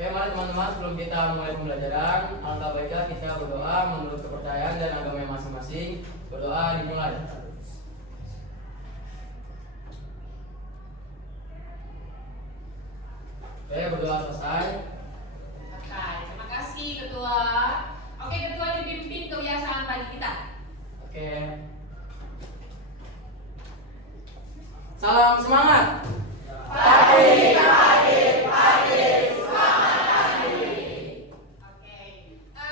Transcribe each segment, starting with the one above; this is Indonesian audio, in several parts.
Oke, mari teman-teman, sebelum kita mulai pembelajaran, alangkah baiknya kita berdoa menurut kepercayaan dan agama masing-masing. Berdoa dimulai. Oke, berdoa selesai. Oke, terima kasih Ketua. Oke, Ketua dipimpin kebiasaan pagi kita. Oke. Salam semangat. Pagi, pagi, pagi, semangat pagi. Oke,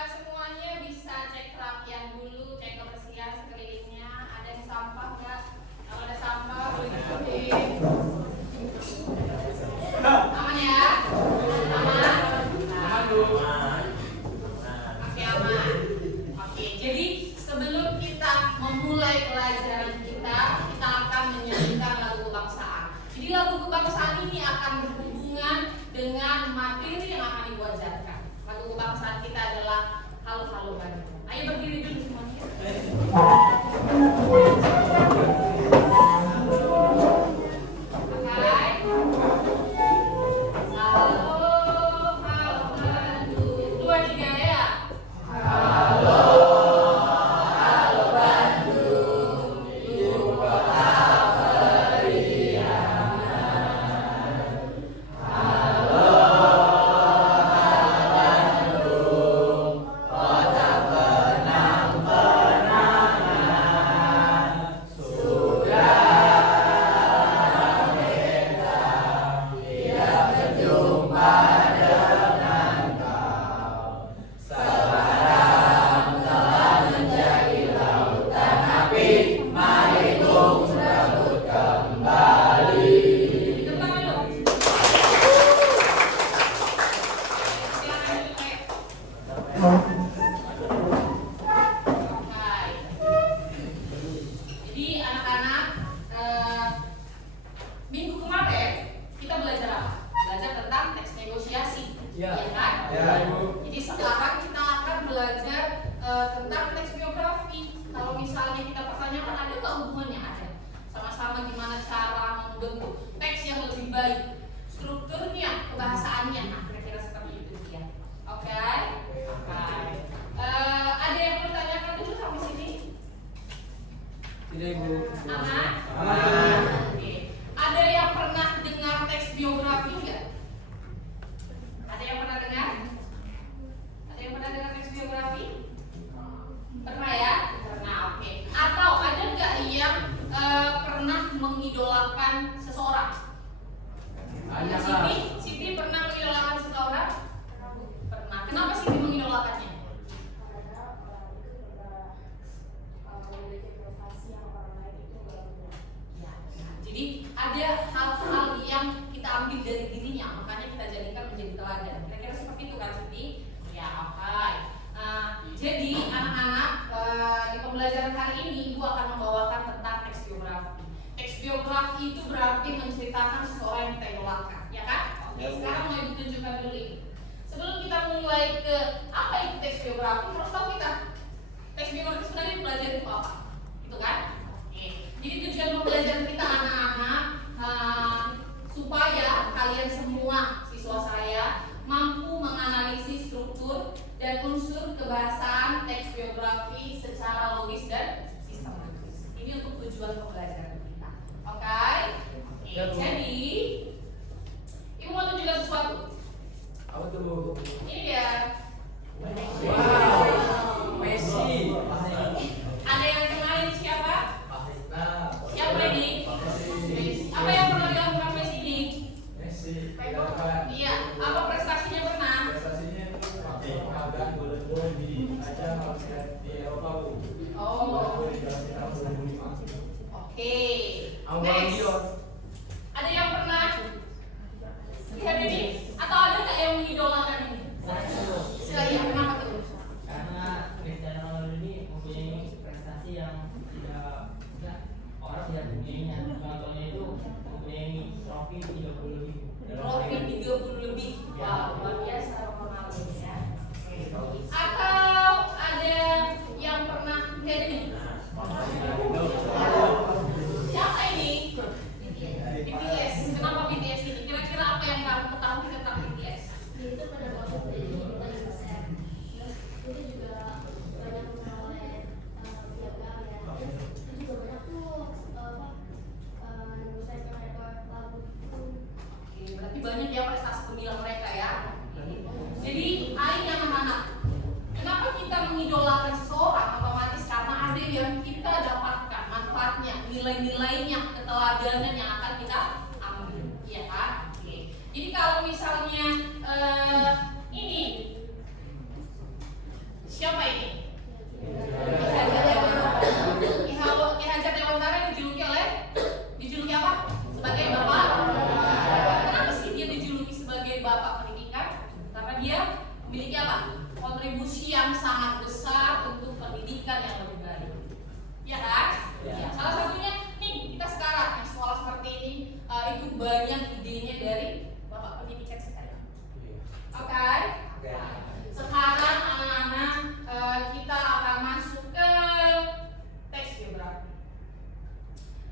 semuanya bisa cek kerapian dulu, cek kebersihan sekelilingnya. Ada yang sampah nggak? Kalau ada sampah boleh dibersihin. Aman ya? Aman? Aman, Bu. Oke, aman. Oke, jadi sebelum kita memulai pelajaran kita akan menyanyikan lagu kebangsaan. Jadi lagu kebangsaan ini akan berhubungan dengan materi yang akan Ibu ajarkan. Lagu kebangsaan kita adalah Halo-Halo Bandung. Ayo berdiri dulu semuanya. Siapa ini? BTS. Kenapa BTS ini? Kira-kira apa yang kamu ketahui tentang BTS? Itu pada dapatkan manfaatnya, nilai-nilainya, keteladanan yang akan kita ambil, ya kan? Oke. Jadi kalau misalnya ini siapa ini? Ki Hajar Dewantara dijuluki apa? Sebagai bapak. Kenapa sih dia dijuluki sebagai bapak pendidikan? Karena dia memiliki apa? Kontribusi yang sangat besar untuk pendidikan yang lebih baik. Ya kan? Ya. Salah satunya nih kita sekarang yang sekolah seperti ini itu banyak idenya dari bapak pendidikan sekarang. Oke? Sekarang anak-anak kita akan masuk ke teks biografi.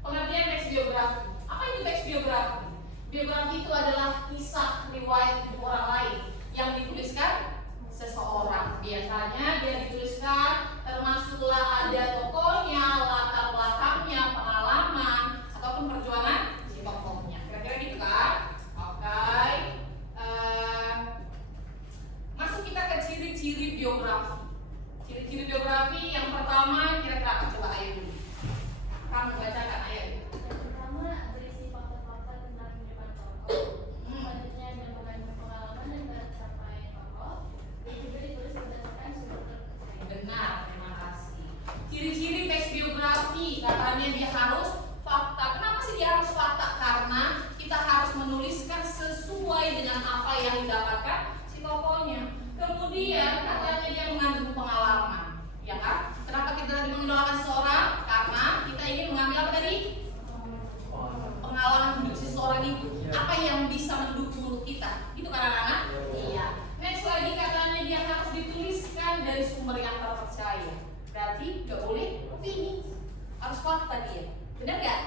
Pengertian teks biografi. Apa itu teks biografi? Biografi itu adalah kisah riwayat hidup orang lain yang dituliskan seseorang. Biasanya dia dituliskan termasuklah ada tokohnya, latar belakangnya, pengalaman ataupun perjuangan si tokohnya. Kira-kira gitu kan? Oke. Masuk kita ke ciri-ciri biografi. Ciri-ciri biografi yang pertama kira-kira apa? Coba ayo dulu. Kamu bacakan ayo. Yang pertama berisi fakta-fakta tentang kehidupan tokoh. Selanjutnya ada mengandung pengalaman dan pencapaian tokoh. Yang juga ditulis berdasarkan sumber terpercaya. Benar, terima kasih. Ciri-ciri teks biografi katanya dia harus fakta. Kenapa sih dia harus fakta? Karena kita harus menuliskan sesuai dengan apa yang didapatkan si tokohnya. Kemudian katanya dia mengandung pengalaman, ya kan? Kenapa kita tadi mengidolakan seseorang? Karena kita ingin mengambil apa tadi? Pengalaman hidup seseorang itu. Apa yang bisa mendukung kita? Itu kan anak-anak? Iya. Next lagi katanya dia harus dituliskan dari sumber yang terpercaya. Berarti nggak boleh opini, harus fakta dia. Benar nggak?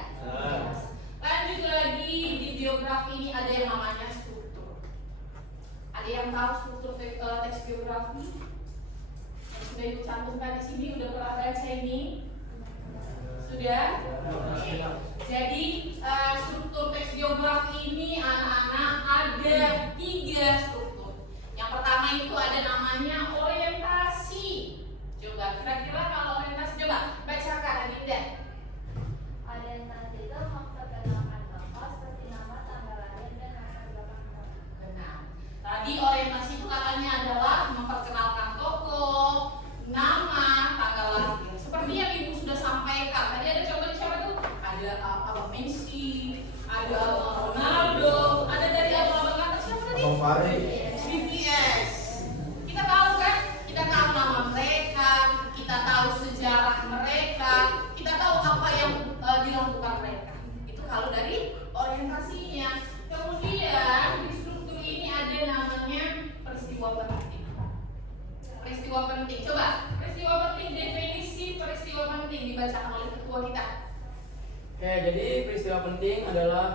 Lanjut lagi di biografi ini ada yang namanya struktur. Ada yang tahu struktur teks biografi? Yang sudah ibu cantumkan di sini udah pernah baca ini? Sudah? Jadi struktur teks biografi ini anak-anak ada 3 struktur. Yang pertama itu ada namanya orientasi. Coba kira-kira kalau orientasi coba bacakan Adinda. Orientasi itu memperkenalkan tokoh seperti nama, tanggal lahir, dan latar belakang tokoh. Benar. Tadi orientasi itu katanya adalah memperkenalkan tokoh, nama, tanggal lahir. Seperti yang ibu sudah sampaikan. Tadi ada coba siapa tuh? Ada Abang Messi, ada Abang Ronaldo, ada dari abang-abang atas siapa tadi? Abang Fahri. BTS. Kita tahu kan? Kita tahu nama mereka, kita tahu sejarah mereka, kita tahu apa yang dilakukan mereka. Itu kalau dari orientasinya. Kemudian di struktur ini ada namanya peristiwa penting. Peristiwa penting. Coba peristiwa penting, definisi peristiwa penting dibacakan oleh ketua kita. Oke, jadi peristiwa penting adalah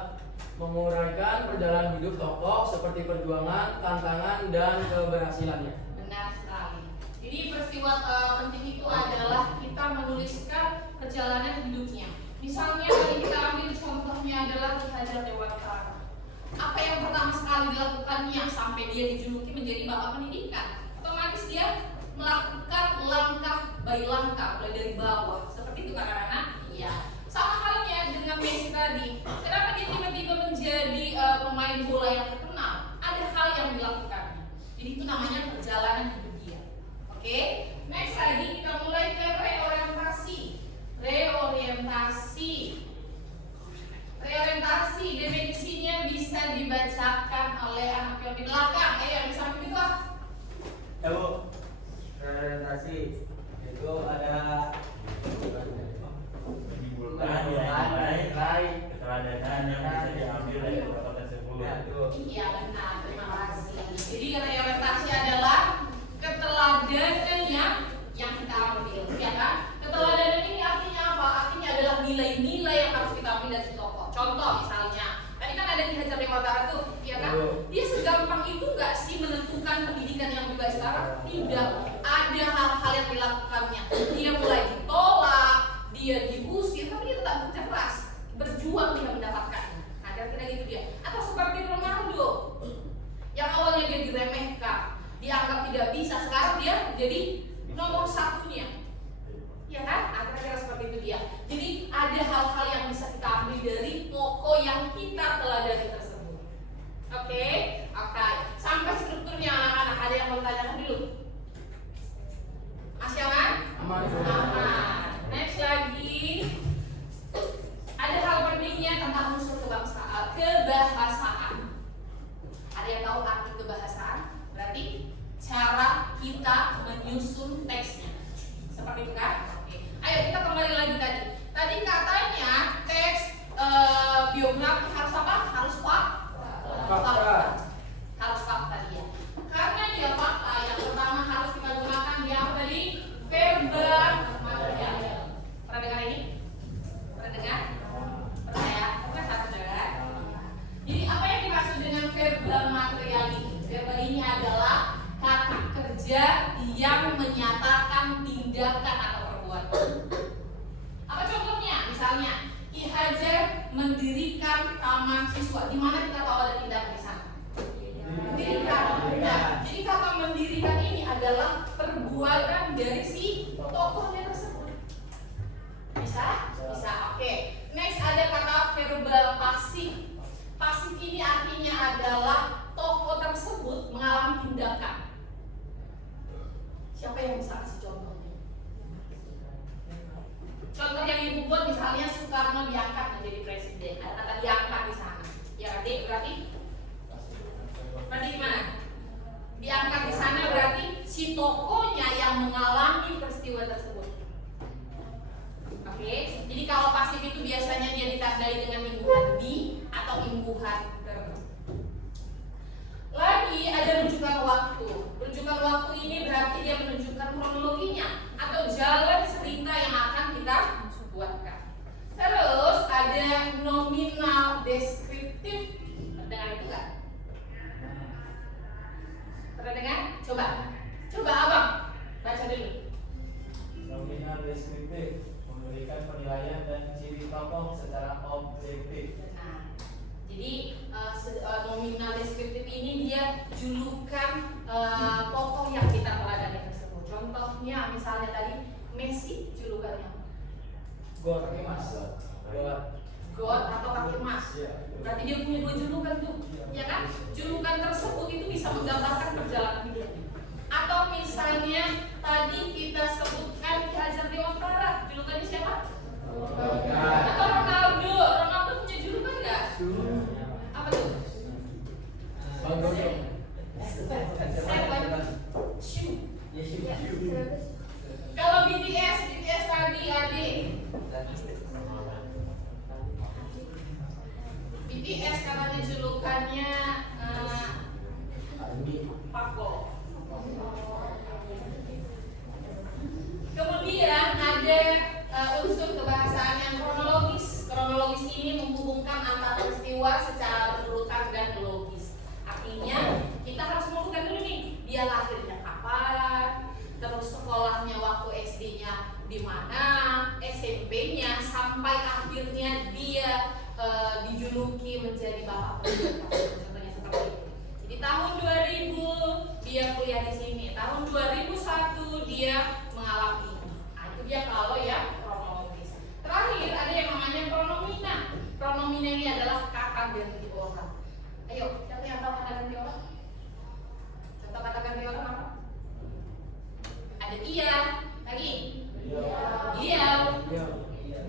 menguraikan perjalanan hidup tokoh seperti perjuangan, tantangan, dan keberhasilannya. Benar sekali. Jadi peristiwa penting itu adalah kita menuliskan perjalanan hidupnya. Misalnya tadi kita ambil contohnya adalah Ki Hajar Dewantara. Apa yang pertama sekali dilakukannya sampai dia dijuluki menjadi bapak pendidikan? Otomatis dia melakukan langkah by langkah mulai dari bawah. Seperti itu kan anak-anak? Iya. Sama halnya dengan Messi tadi. Kenapa dia tiba-tiba menjadi pemain bola yang terkenal? Ada hal yang dilakukannya. Jadi itu namanya perjalanan hidup dia. Oke? Next lagi kita mulai ke reorientasi. Reorientasi definisinya bisa dibacakan oleh anak yang di belakang. Ayo yang di samping itu. Ya Bu, reorientasi itu ada keteladanan yang bisa diambil dari tokoh tersebut. Iya benar, terima kasih. Jadi reorientasi adalah keteladanan yang kita ambil, ya kan? Keteladanan ini artinya apa? Artinya adalah nilai-nilai yang harus kita ambil dari tokoh. Contoh misalnya, tadi kan ada Ki Hajar Dewantara tuh, ya kan? Dia segampang itu nggak sih menentukan pendidikan yang juga sekarang? Tidak. Ada hal-hal yang dilakukannya. Dia mulai ditolak, dia diusir, tapi dia tetap berkeras, berjuang dia mendapatkannya. Nah, kira-kira gitu dia. Atau seperti Ronaldo, yang awalnya dia diremehkan, dianggap tidak bisa, sekarang dia jadi nomor satunya. Ya kan? Nah, kira-kira seperti itu dia. Jadi ada hal-hal yang bisa kita ambil dari pokok yang kita teladani tersebut. Oke. Sampai strukturnya anak-anak, ada yang mau tanyakan dulu? Masih aman? Aman. Aman. Next lagi. Ada hal pentingnya tentang unsur kebahasaan. Ada yang tahu arti kebahasaan? Berarti cara kita menyusun teksnya. Seperti itu kan? Oke. Ayo kita kembali lagi tadi. Tadi katanya teks biografi harus apa? Harus fakta. Harus fakta dia. Karena dia fakta, yang pertama harus kita gunakan dia apa tadi? Verbal material. Pernah dengar ini? Pernah dengar? Pernah ya? Pernah satu dengar? Jadi apa yang dimaksud dengan verbal material ini? Verbal ini adalah kata kerja yang menyatakan tindakan atau perbuatan. Apa contohnya? Misalnya, Ki Hajar mendirikan taman siswa. Di mana kita tahu ada tindakan di sana? Mendirikan. Nah, jadi kata mendirikan ini adalah perbuatan dari si tokohnya tersebut. Bisa? Bisa. Oke. Next ada kata verbal pasif. Pasif ini artinya adalah tokoh tersebut mengalami tindakan. Siapa yang bisa kasih contohnya? Contoh yang ibu buat misalnya Soekarno diangkat menjadi presiden. Ada kata diangkat di sana. Ya adik, berarti gimana? Diangkat di sana berarti si tokohnya yang mengalami peristiwa tersebut. Oke, jadi kalau pasif itu biasanya dia ditandai dengan imbuhan di atau imbuhan ter. Lagi ada rujukan waktu. Rujukan waktu ini berarti dia menunjukkan kronologinya atau jalan cerita yang akan kita buatkan. Terus ada nominal deskriptif. Dengar itu enggak? Pernah dengar? Coba abang baca dulu. Nominal deskriptif memberikan penilaian dan ciri tokoh secara objektif. Nah, jadi nominal deskriptif ini dia julukan tokoh yang kita teladani tersebut. Contohnya misalnya tadi Messi julukannya God, kaki mas. God atau kaki emas. Berarti dia punya dua julukan tuh, ya kan? Julukan tersebut itu bisa menggambarkan perjalanan hidupnya. Atau misalnya tadi kita sebutkan Ki Hajar Dewantara, julukannya siapa? Atau Ronaldo. Ronaldo punya julukan nggak? Apa tuh? Kalau BTS tadi adik. BTS katanya julukannya Pako. Kemudian ada unsur kebahasaan yang kronologis. Kronologis ini menghubungkan antara peristiwa secara berurutan dan logis. Artinya kita harus menentukan dulu nih, dia lahirnya kapan, terus sekolahnya waktu SD-nya di mana, SMP-nya, sampai akhirnya dia dijuluki menjadi bapak pendidikan. Contohnya seperti itu. Jadi tahun 2000 dia kuliah di sini, tahun 2001 dia mengalami. Nah, itu dia kalau ya kronologis. Terakhir ada yang namanya pronomina. Pronomina ini adalah kata ganti orang. Ayo, siapa yang tahu kata ganti orang? Contoh kata ganti orang apa? Ada iya, lagi.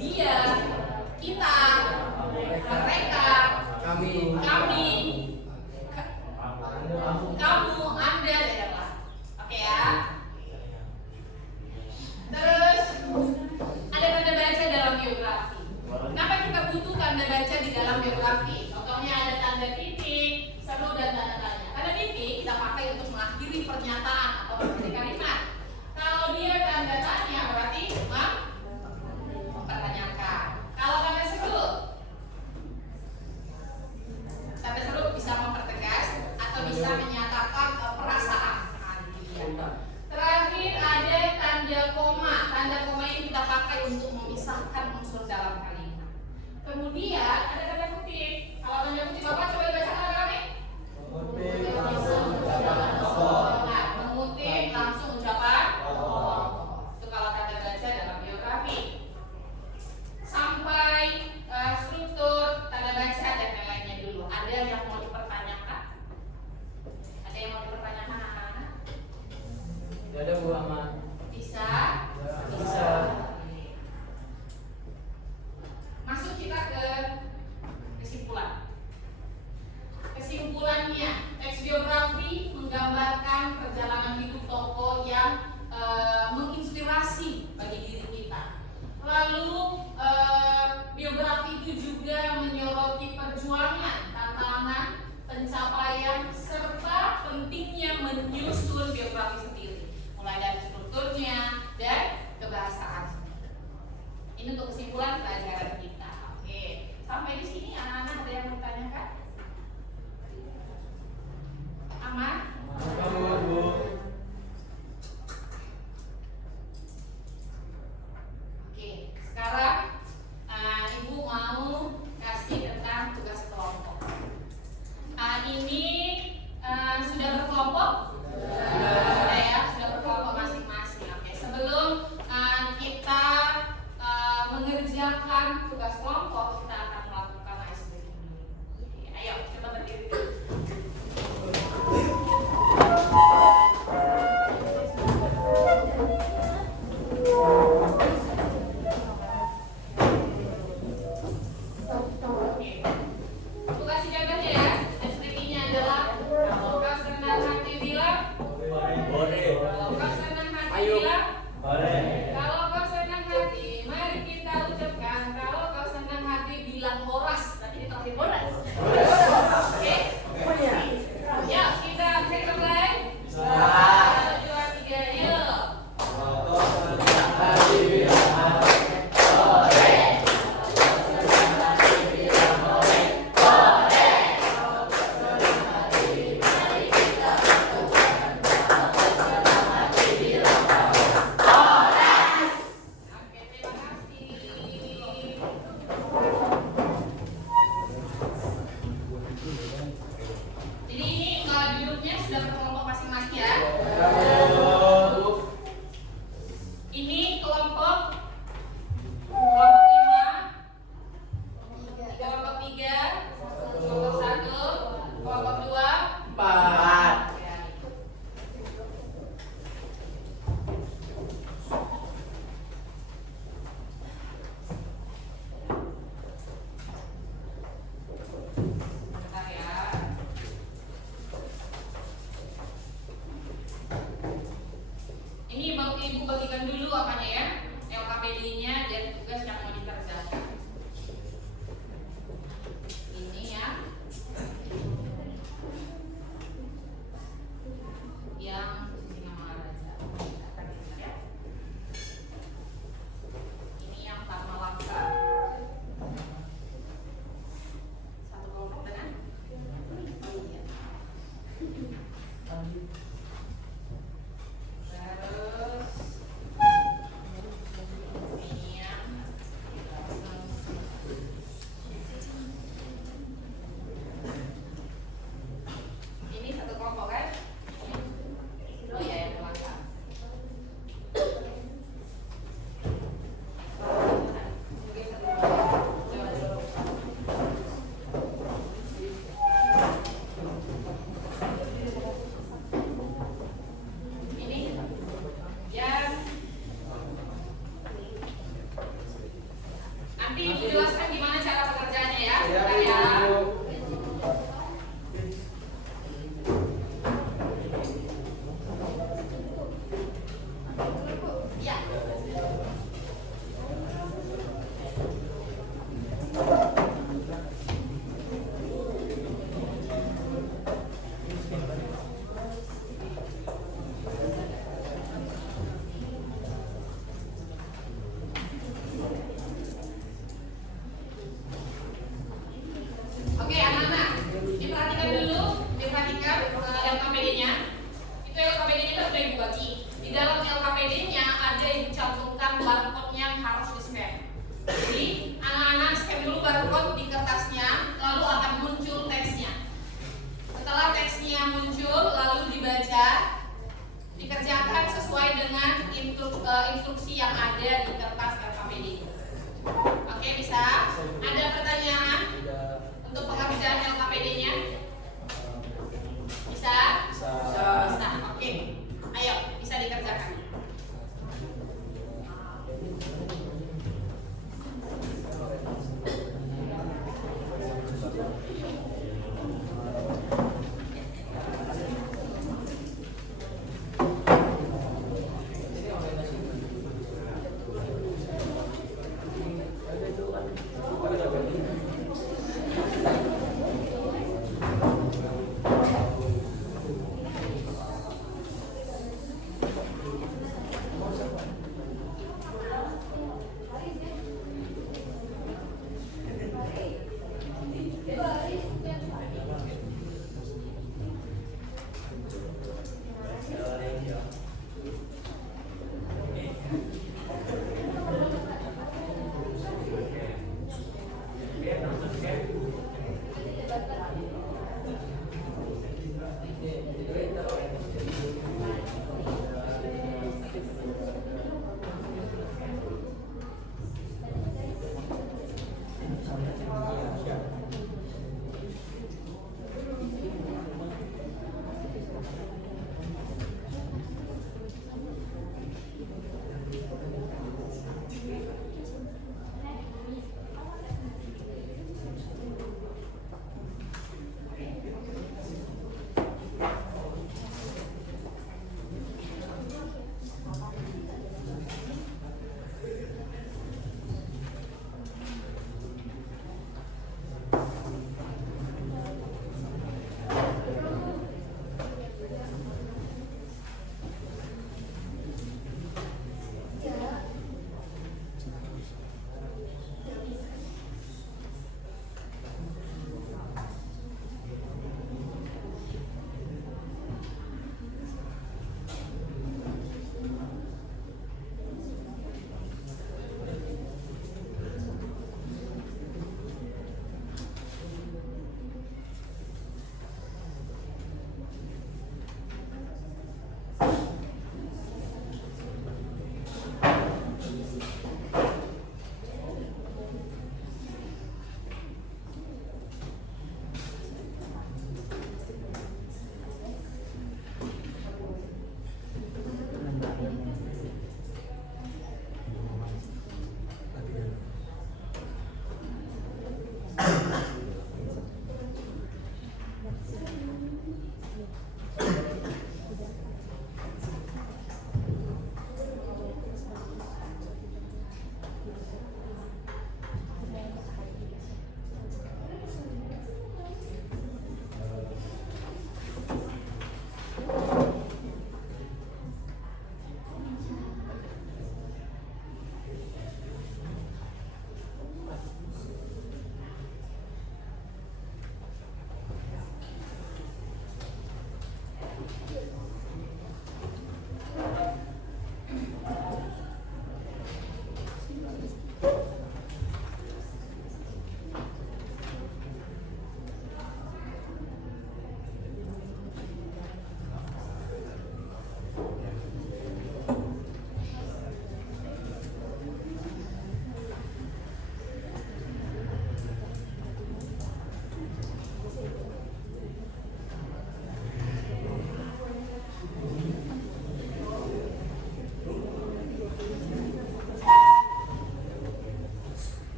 Dia, kita, mereka, Kami, kamu, Anda, dan yang lain. Oke ya. Terus ada tanda baca dalam biografi. Kenapa kita butuh tanda baca di dalam biografi? Contohnya ada tanda titik, seru dan tanda tanya. Tanda titik kita pakai untuk mengakhiri pernyataan atau mengakhiri kalimat. Kalau dia tanda tanya berarti mempertanyakan. Kalau tanda seru bisa mempertegas atau bisa menyatakan perasaan. Nah, gitu ya. Terakhir ada tanda koma. Tanda koma ini kita pakai untuk memisahkan unsur dalam kalimat. Kemudian ada tanda kutip. Kalau tanda kutip Bapak coba baca kalimatnya. Nah, mengutip langsung ucapan. Itu kalau tanda baca dalam biografi. untuk kesimpulan pelajaran kita. Oke, sampai di sini anak-anak ada yang mau ditanyakan? Aman? Bu. Oke, sekarang Ibu mau kasih tentang tugas kelompok. Ini sudah berkelompok? Sudah ya, sudah berkelompok masing-masing. Oke, sebelum kita mengerjakan tugas kelompok, kita akan melakukan icebreaking dulu. Oke, ayo coba berdiri dulu. Oke. Aku kasih contohnya ya. Icebreaking-nya adalah kalau kau senang hati bilang, Boleh. kalau kau senang hati Ayo. bilang, Boleh. kalau kau senang hati, mari kita ucapkan. Kalau kau senang hati bilang horas. Tadi di terakhir horas. Oke. Ya, kita mulai. 1, 2, 3, yuk. Oke, terima kasih. Jadi ini duduknya sudah berkelompok masing-masing ya. Ini kelompok 5, kelompok 3, kelompok 1, kelompok 2, 4. Bentar ya. Ini Ibu bagikan dulu apanya ya, LKPD-nya dan tugas yang mau dikerjakan. Ini ya, yang posisi nama raja. Ya. Ini yang Karma Langka. Satu kelompok dengan? Iya. Terus ini yang ini satu kelompok kan? Oh iya yang belakang. Oke, satu kelompok. Coba. Ini yang nanti Ibu jelaskan gimana cara pekerjaannya ya. Bentar ya. Ya.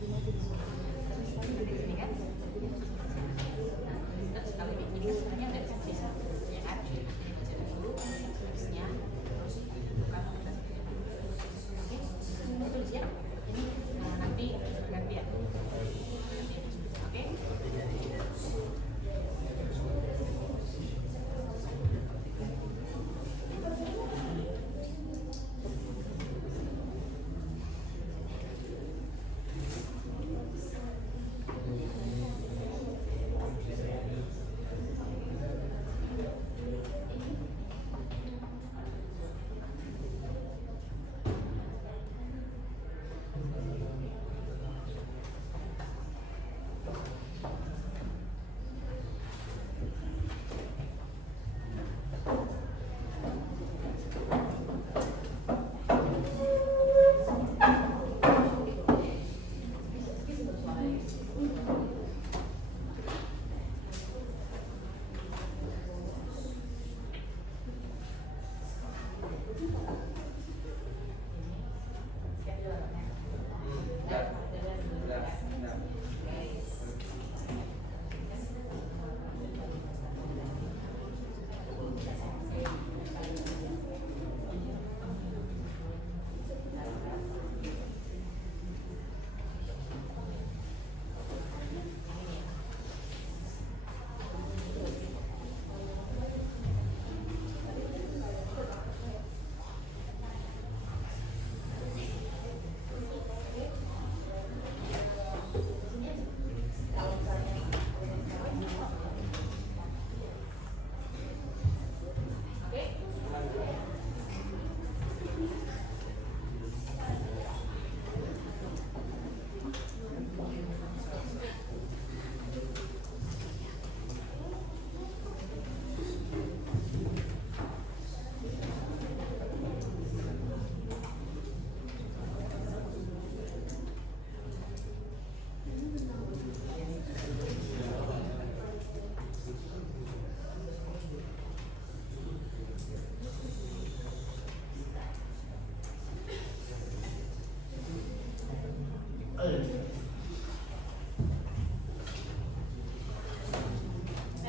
Ini kan? Nah, sekali ini kan sebenarnya ada sisa, ya kan? Jadi baca dulu, habisnya terus bukan kita oke, itu siap. Ini nanti ganti ya. Oke.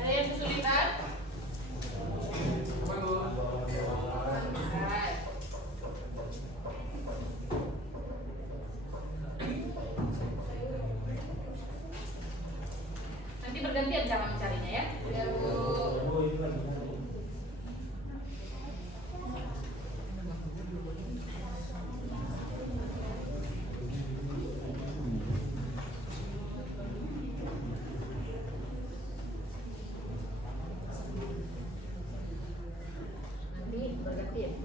Ada yang kesulitan? Alright. Nanti bergantian cara mencarinya ya. Ya Bu. Nanti bergantian ya.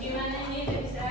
Gimana ini udah bisa?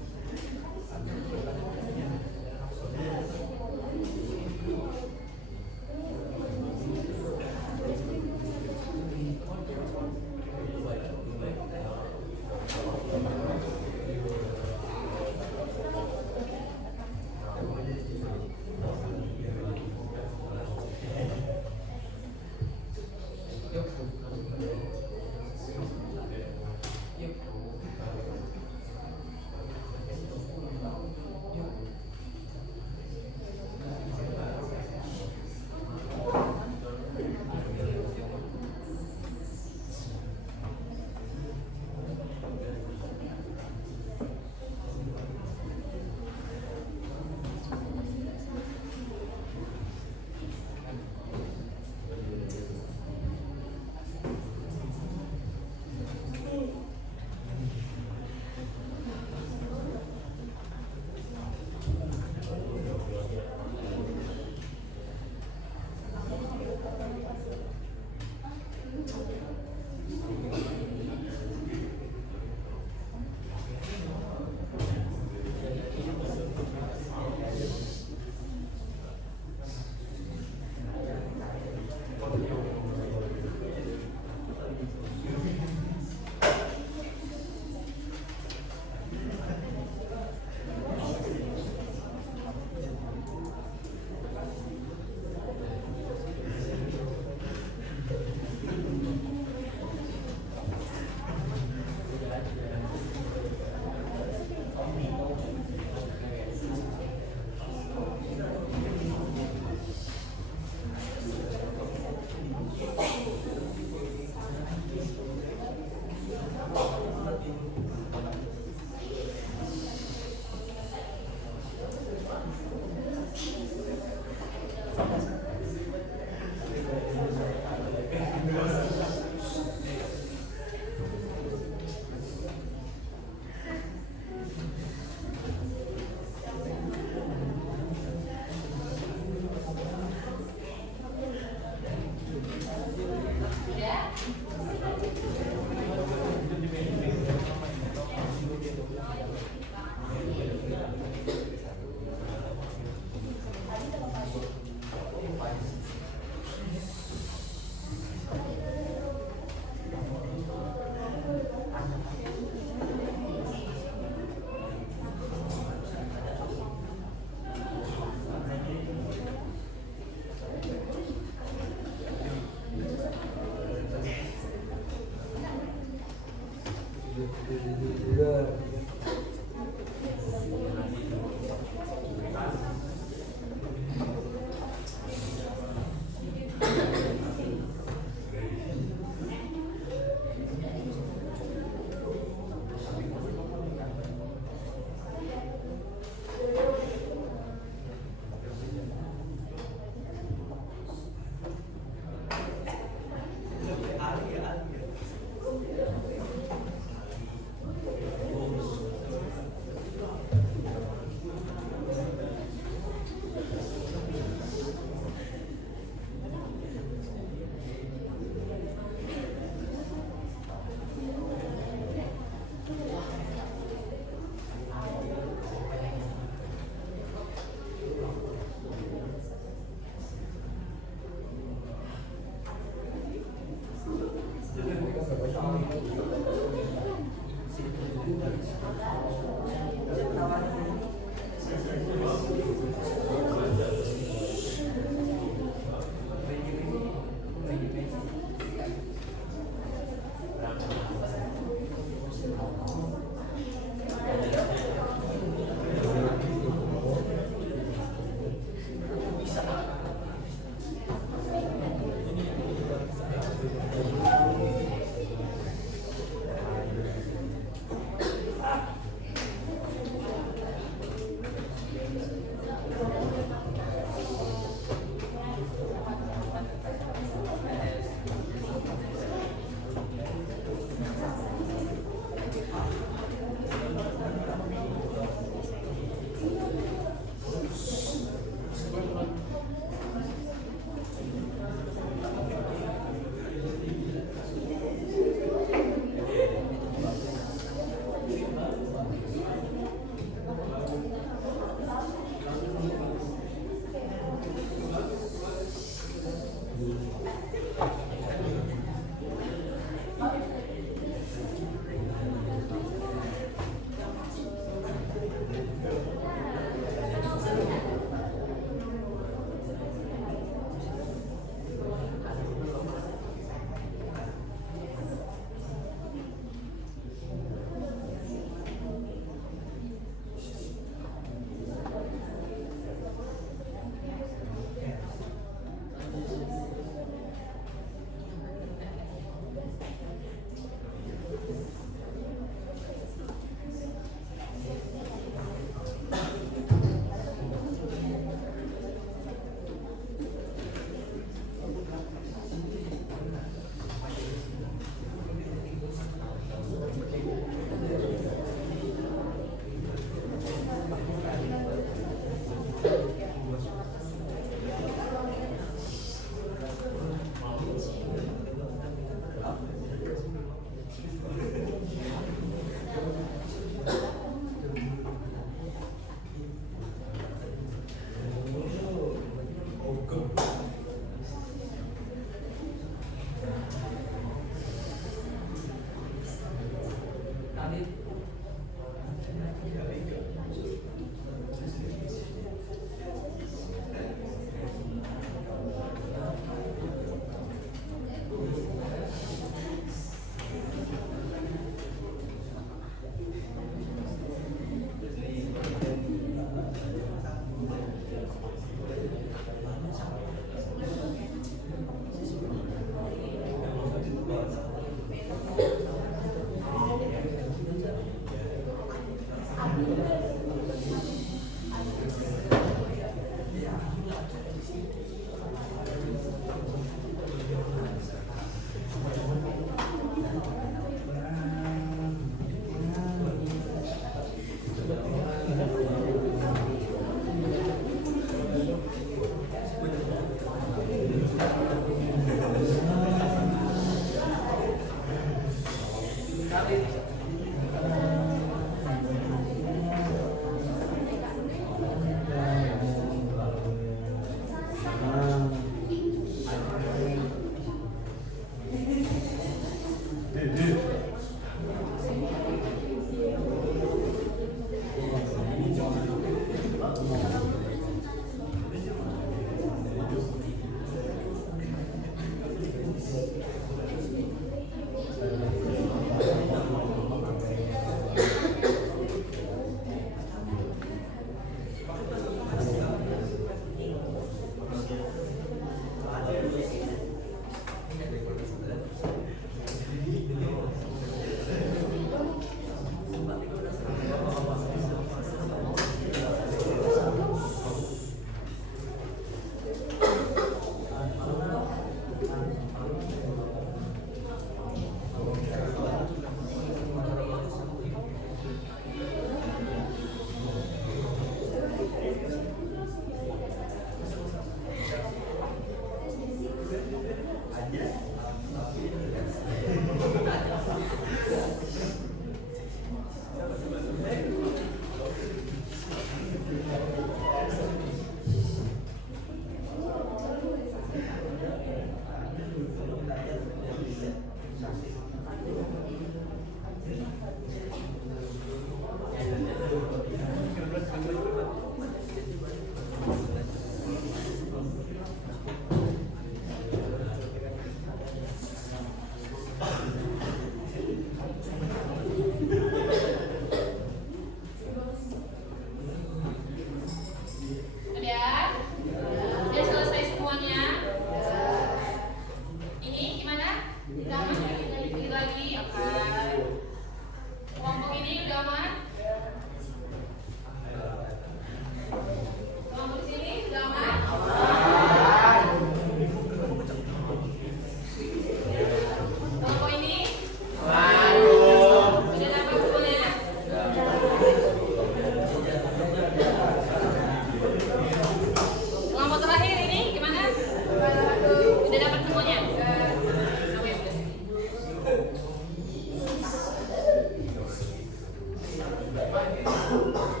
Sudah?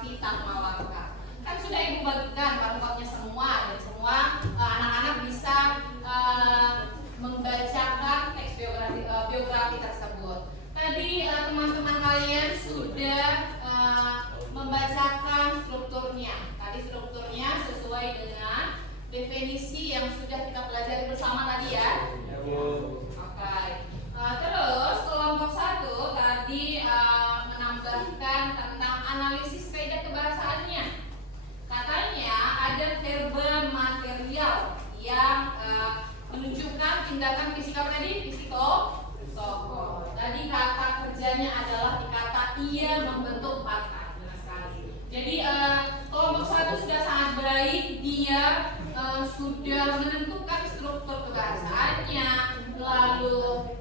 biografi Dharma Warga. Kan sudah Ibu bagikan barcode-nya semua, dan semua anak-anak bisa membacakan teks biografi tersebut. Tadi teman-teman kalian sudah membacakan strukturnya. Tadi strukturnya sesuai dengan definisi yang sudah kita pelajari bersama tadi ya. Oke. Terus kelompok 1 tadi menambahkan tentang analisis kaidah kebahasaannya. Katanya ada verba material yang menunjukkan tindakan fisik apa tadi? Psikosoiko. Tadi kata kerjanya adalah di kata ia membentuk kata. Benar sekali. Jadi kelompok 1 sudah sangat baik, dia sudah menentukan struktur kebahasaannya, lalu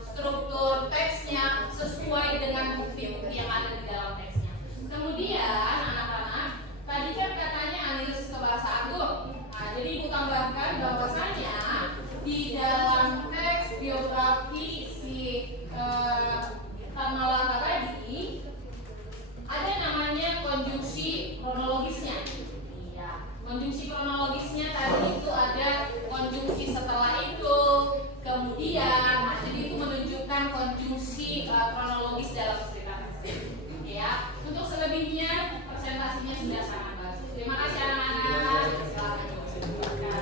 struktur teksnya sesuai dengan bukti-bukti yang ada di dalam teksnya. Kemudian anak-anak, tadi kan katanya analisis kebahasaan tuh. Nah, jadi Ibu tambahkan bahwasanya di dalam teks biografi si Dharma Warga tadi ada namanya konjungsi kronologisnya. Iya, konjungsi kronologisnya tadi itu ada konjungsi setelah itu, kemudian, nah, jadi itu menunjukkan konjungsi kronologis dalam cerita tersebut. Ya, untuk selebihnya presentasinya sudah sangat bagus. Terima kasih anak-anak. Silakan dilanjutkan.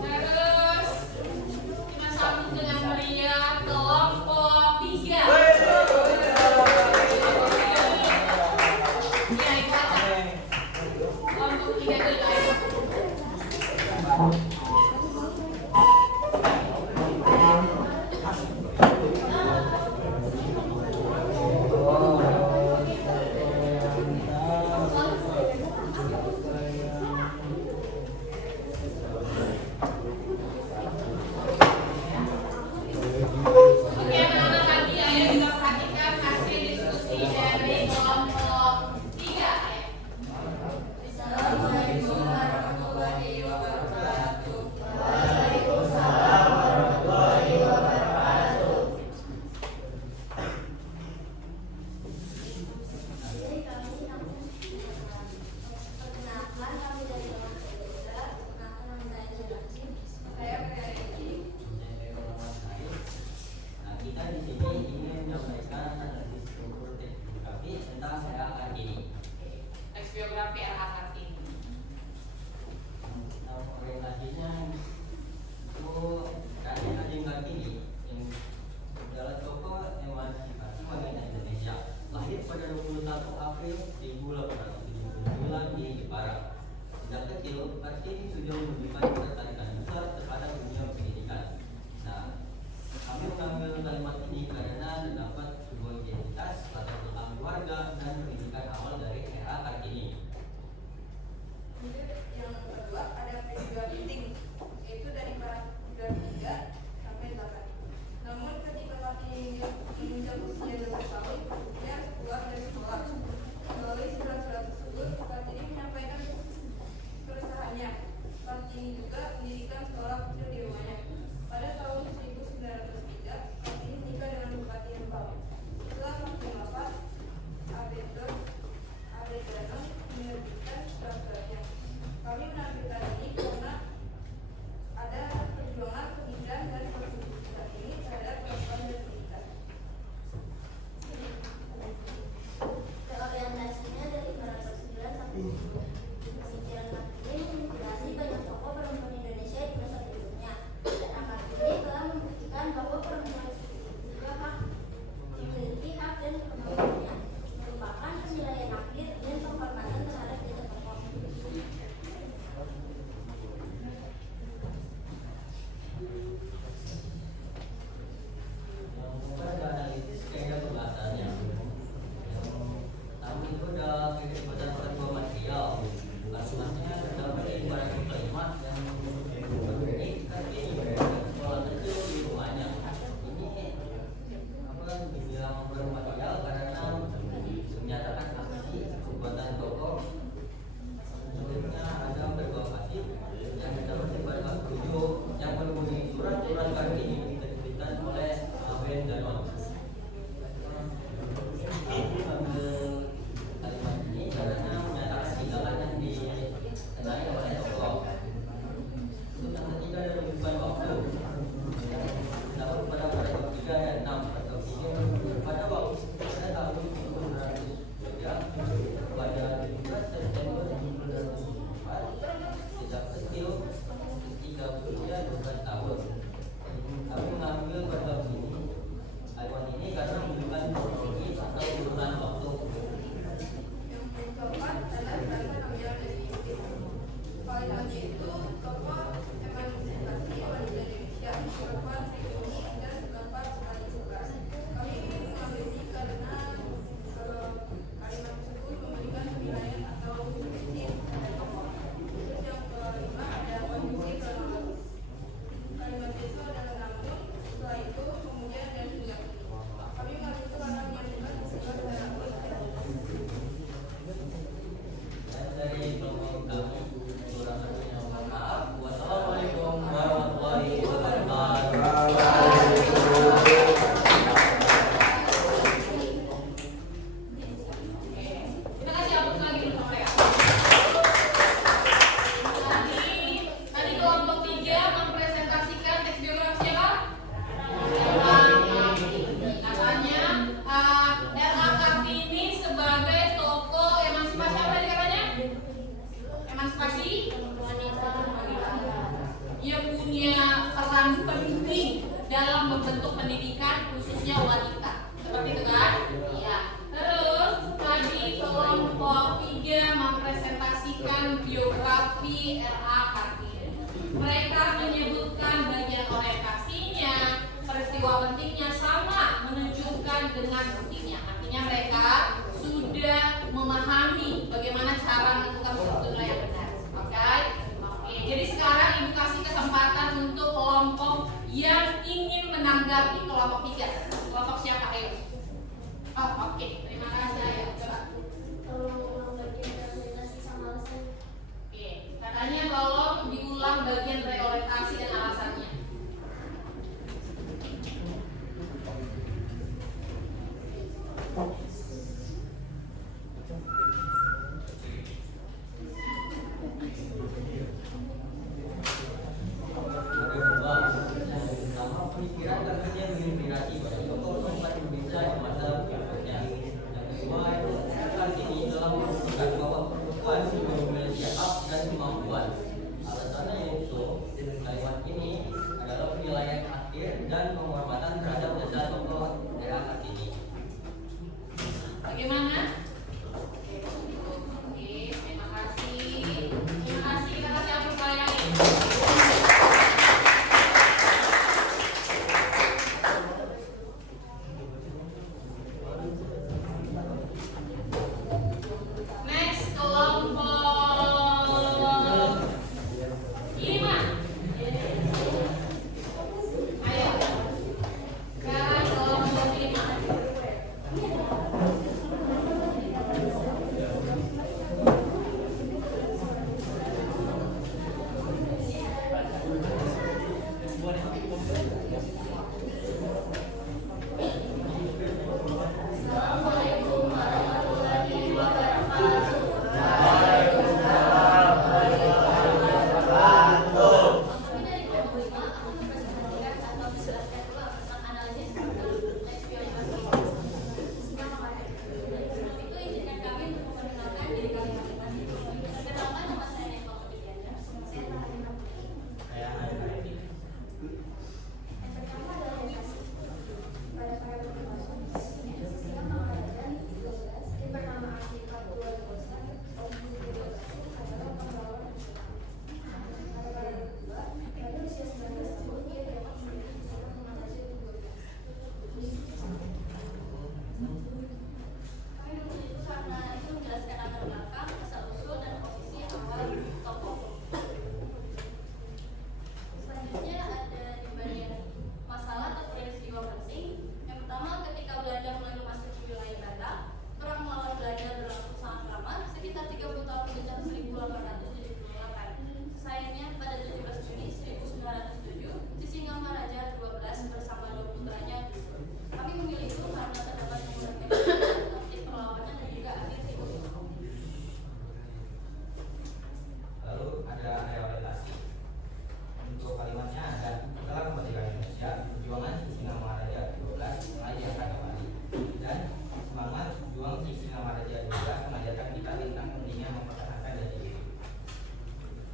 Terus kita sambung dengan meriah kelompok 3. Ya, Ibu Aca. Kelompok 3 dulu ayo. Oke anak-anak, lagi ayo kita perhatikan hasil diskusi dari kelompok 3. Assalamualaikum warahmatullahi wabarakatuh. Jadi kami sih perkenalkan kami dari kelompok 3. Perkenalkan nama saya Jelasi. Saya Ferry. Nah, kita di sini ingin menyampaikan analisis struktur teks biografi tentang era Kartini. Teks biografi RH Kartini. Nah, orientasinya itu Kanjeng Kartini yang adalah tokoh emansipasi wanita Indonesia. Lahir pada 21 April 1879 di Jepara. Sejak kecil, Kartini sudah menunjukkan ketertarikan besar terhadap dunia pendidikan. Nah, kami mengambil kalimat ini karena terdapat sebuah identitas latar belakang keluarga dan pendidikan awal dari era Kartini. Kemudian yang kedua ada peristiwa penting, yaitu dari paragraf 3 sampai 8. Namun ketika Kartini menginjak usia 12 tahun, dia keluar dari sekolah. Melalui surat-surat tersebut, Kartini menyampaikan keresahannya. Kartini juga biografi R.A. Kartini. Mereka menyebutkan bagian orientasinya, peristiwa pentingnya, sama menunjukkan dengan buktinya. Artinya mereka sudah memahami bagaimana cara menentukan struktur nilai yang benar. Oke, jadi sekarang Ibu kasih kesempatan untuk kelompok yang ingin menanggapi kelompok 3. Kelompok siapa? Ayo. Oh, oke. Terima kasih. Ayo, coba. Tolong ulang bagian reorientasi sama alasan. Oke, katanya tolong diulang bagian reorientasi dan alasannya. Pertama, pemikiran dan kerja menginspirasi bagi tokoh umat Indonesia di masa berikutnya. Yang kedua, Kartini dalam menunjukkan bahwa perempuan memiliki hak dan kemampuan. Alasannya yaitu kalimat ini adalah penilaian akhir dan penghormatan terhadap jasa tokoh era Kartini. Bagaimana? Oke, terima kasih. Terima kasih. Kita kasih aplaus sekali lagi. Next, kelompok 5. Ayo. Sekarang kelompok 5. Assalamualaikum warahmatullahi wabarakatuh. Kami dari kelompok 5 akan mempresentasikan atau menjelaskan ulang tentang analisis leksionisasi. Singkat kemarin. Itu izinkan kami untuk memperkenalkan diri kami masing-masing. Perkenalkan, nama saya Neko Putri. Saya Tahani. Saya Adi. Yang pertama adalah orientasi. Pada para berkemasuk, sehingga mengadakan 12, yang pertama aksi 42 dosa, adalah pengelolaan pada para kedua, pada usia 19 tahun, ia dapat sendiri bisa mengatasi 12. Kami memilih itu karena itu menjelaskan latar belakang, asal usul, dan posisi awal tokoh. Selanjutnya ada di bagian masalah atau peristiwa penting. Yang pertama, ketika Belanda mulai memasuki wilayah Batak, perang melawan Belanda berlangsung sangat lama, sekitar 30 tahun sejak 1878. Sayangnya pada 17 Juni 1907, Sisingamaraja 12 bersama 2 putranya gugur. Kami memilih itu karena terdapat beberapa taktik perlawanan dan juga akhir hidup. Lalu ada reorientasi. Untuk kalimatnya ada setelah kemerdekaan Indonesia, perjuangan Sisingamaraja 12 mengajarkan kembali dan semangat juang Sisingamaraja 12 mengajarkan kita tentang pentingnya mempertahankan jati diri.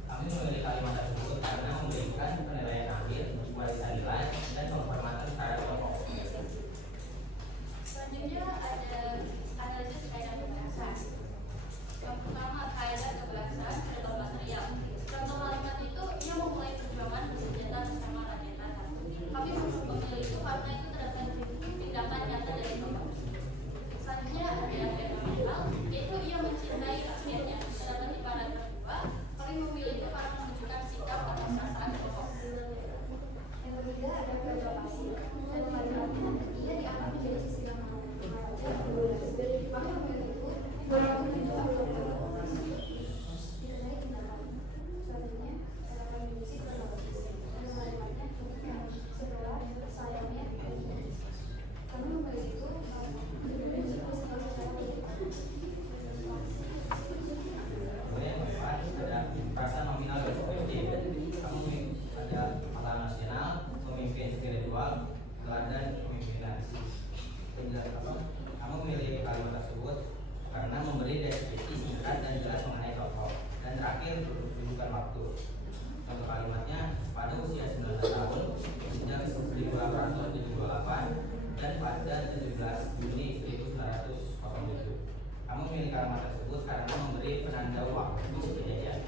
Kami memilih kalimat tersebut karena memberikan penilaian akhir, kualitas nilai, dan penghormatan terhadap tokoh. Selanjutnya ada analisis kaidah kebahasaan. Yang pertama, kaidah kebahasaan adalah material. Contoh kalimat itu, ia memulai perjuangan bersenjata bersama rakyat. Kami memilih itu karena itu terdapat tindakan nyata dari tokoh. Selanjutnya ada fundamental, yaitu ia mencintai rakyatnya. Sedangkan di paragraf 2, kami memilih itu karena menunjukkan sikap atau perasaan tokoh. Yang ketiga ada filosofasi. Dan kalimatnya, ia dianggap menjadi sisi yang Maraja 12. Kami memilih itu karena menunjukkan tokoh tersebut dikenai tindakan. Selanjutnya ada kondisi kronologis. Dan kalimatnya, setelah sayangnya kami memilih itu Kemudian yang keempat ada perasaan nominal dan subjektif. Kamu ada pahlawan nasional, pemimpin spiritual, teladan kepemimpinan. Kamu memilih kalimat tersebut karena memberi deskripsi singkat dan jelas mengenai tokoh. Dan terakhir, tunjukkan waktu. Contoh kalimatnya, pada usia 19 tahun, sejak 1878 dan pada 17 Juni 1907. Kamu memilih kalimat tersebut karena memberi penanda waktu kejadian.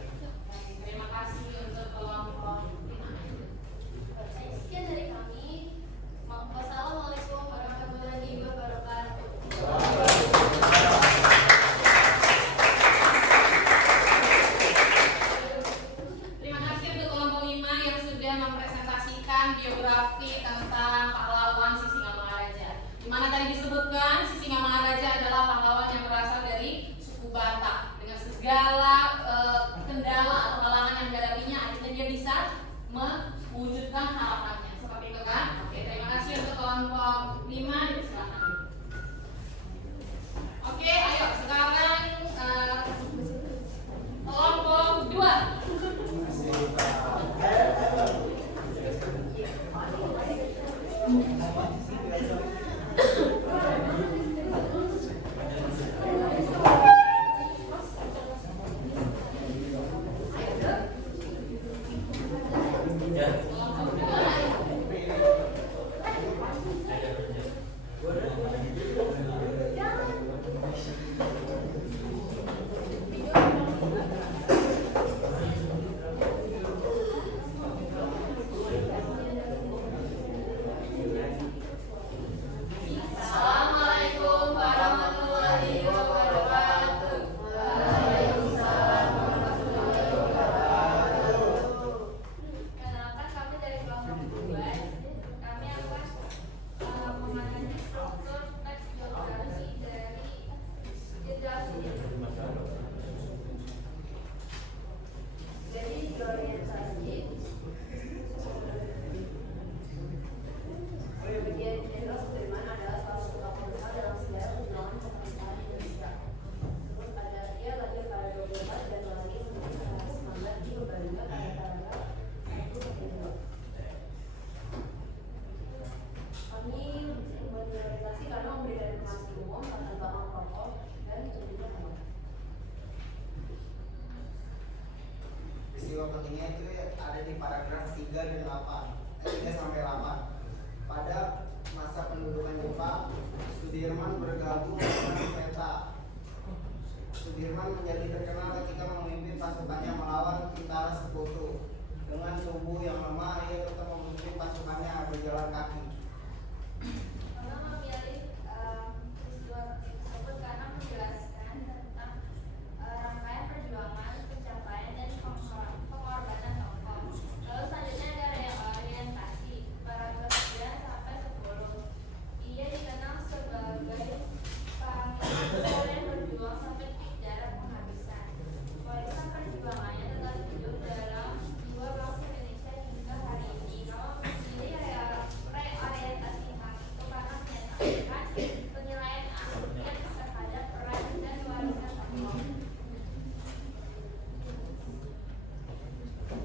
Mana tadi disebutkan si Singamangaraja adalah pahlawan yang berasal dari suku Batak. Dengan segala kendala atau halangan yang dihadapinya, akhirnya dia bisa mewujudkan harapannya. Seperti itu kan? Oke, terima kasih untuk kelompok 5. Silakan. Oke, ayo sekarang kelompok 2. Assalamualaikum warahmatullahi wabarakatuh. Kenalkan, kami dari kelompok 2. Kami akan memahami struktur teks geografi dari Jenderal Sudirman. Jadi diorientasi Brigjen Jenderal Sudirman adalah salah satu tokoh besar dalam sejarah perjuangan kemerdekaan Indonesia. Terus ada dia lahir pada 24 Januari 1919 di Purbalingga, Karanganyar, 1972. Kami berorientasi karena memberikan informasi umum tentang belakang tokoh dan kehidupan mereka. Peristiwa pentingnya itu ada di paragraf 3 dan 3 sampai 8. Pada masa pendudukan Jepang, Sudirman bergabung dengan Peta. Sudirman menjadi terkenal ketika memimpin pasukannya melawan Tentara Sekutu. Dengan tubuh yang lemah, ia tetap memimpin pasukannya berjalan kaki. Karena memilih peristiwa tersebut karena menjelaskan tentang rangkaian perjuangan, pencapaian, dan pengorbanan tokoh. Lalu selanjutnya ada orientasi paragraf 9 sampai 10. Ia dikenal sebagai panglima besar yang berjuang sampai titik darah penghabisan. Warisan perjuangannya tetap hidup dalam jiwa bangsa Indonesia hingga hari ini. Kalau memilih reorientasi hak itu karena menyatakan penilaian akhir terhadap peran dan warisan tokoh.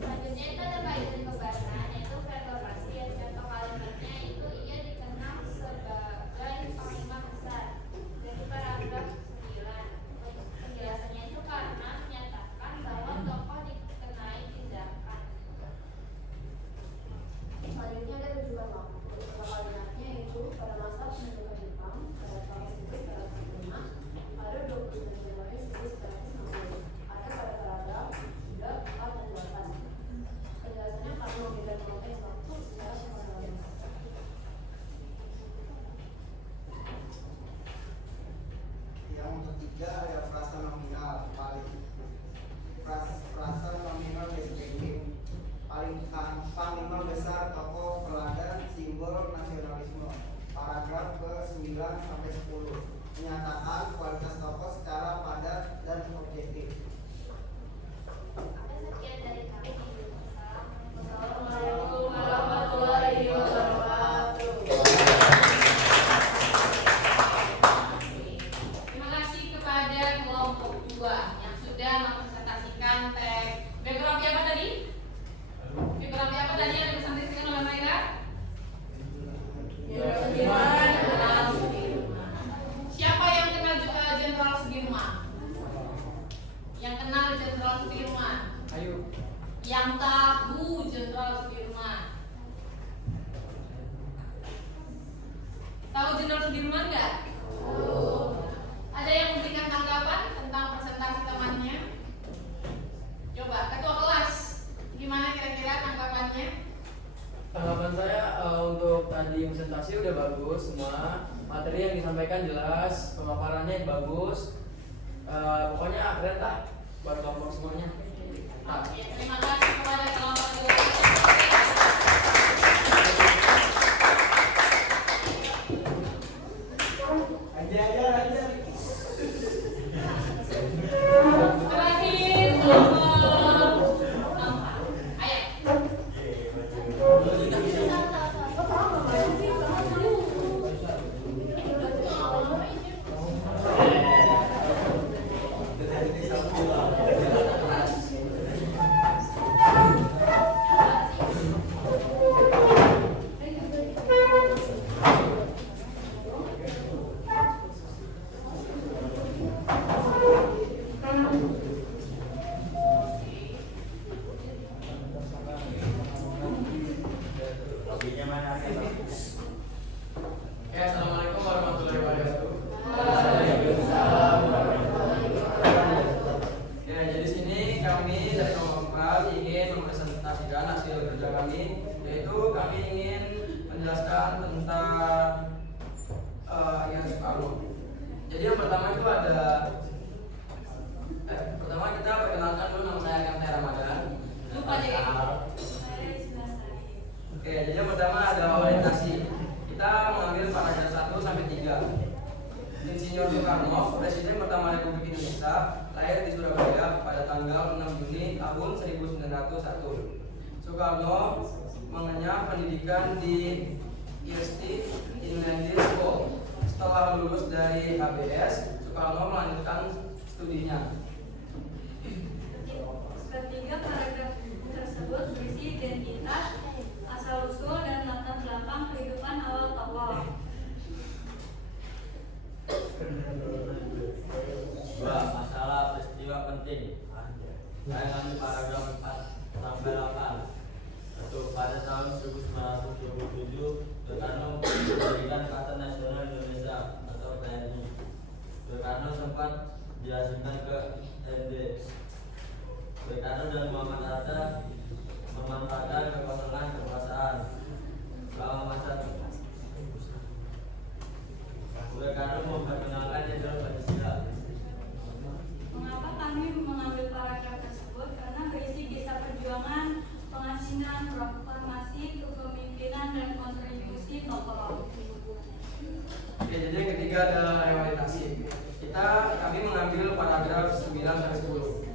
Selanjutnya itu ada kaitan kebangsaan, yaitu federasi, yang contoh kalimatnya itu ia dikenal sebagai panglima besar. Dari paragraf 9, penjelasannya itu karena menyatakan bahwa tokoh dikenai tindakan. Selanjutnya ada tujuan waktu. Contoh kalimatnya itu pada masa pendudukan Jepang pada tahun 1945 pada 29 Januari 1960. Ada pada paragraf 3, 4, dan 8. Penjelasannya karena memberikan konteks waktu secara kronologis. Yang ketiga ada frasa nominal frasa nominal deskriptif. Panglima besar tokoh teladan simbol nasionalisme. Paragraf ke-9 sampai 10 menyatakan kualitas tokoh secara padat dan objektif. Ada sekian dari kami. Assalamualaikum warahmatullahi wabarakatuh. Terima kasih kepada kelompok 2 yang sudah mempresentasikan teks biografi apa tadi? Biografi apa tadi yang disampaikan oleh mereka? Jenderal Sudirman. Siapa yang kenal Jenderal Sudirman? Yang kenal Jenderal Sudirman? Ayo. Yang tahu Jenderal Sudirman? Tahu Jenderal Sudirman nggak? Ada yang memberikan tanggapan tentang presentasi temannya? Coba, ketua kelas, gimana kira-kira tanggapannya? Tanggapan saya untuk tadi presentasi udah bagus semua, materi yang disampaikan jelas, pemaparannya bagus, pokoknya keren lah buat kelompok semuanya. Oke, terima kasih kepada kelompok 2. kali ingin mempresentasikan hasil kerja kami, yaitu kami ingin menjelaskan tentang IAS Soekarno. Jadi yang pertama itu ada pertama kita perkenalkan dulu, nama saya Kante Ramadan. Lupa deh. Oke, jadi yang pertama ada orientasi. Kita mengambil paragraf 1 sampai 3. Insinyur Soekarno, Presiden pertama Republik Indonesia, lahir di Surabaya pada tanggal 6 Juni tahun 1901. Soekarno mengenyam pendidikan di IST Inland School. Setelah lulus dari HBS, Soekarno melanjutkan studinya. Ketiga, paragraf tersebut berisi identitas, asal-usul, dan latar belakang kehidupan awal tokoh. Dua, masalah peristiwa penting. Saya ambil paragraf 4 sampai 8. Satu, pada tahun 1927, Soekarno mendirikan Partai Nasional Indonesia atau PNI. Soekarno sempat diasingkan ke ND. Soekarno dan Muhammad Hatta memanfaatkan kekosongan kekuasaan selama masa Soekarno memperkenalkan jenderal Pancasila. Mengapa kami mengambil paragraf tersebut? Karena berisi kisah perjuangan, pengasingan, proklamasi, kepemimpinan, dan kontribusi tokoh. Oke, jadi yang ketiga adalah realitasi. Kami mengambil paragraf 9 sampai 10.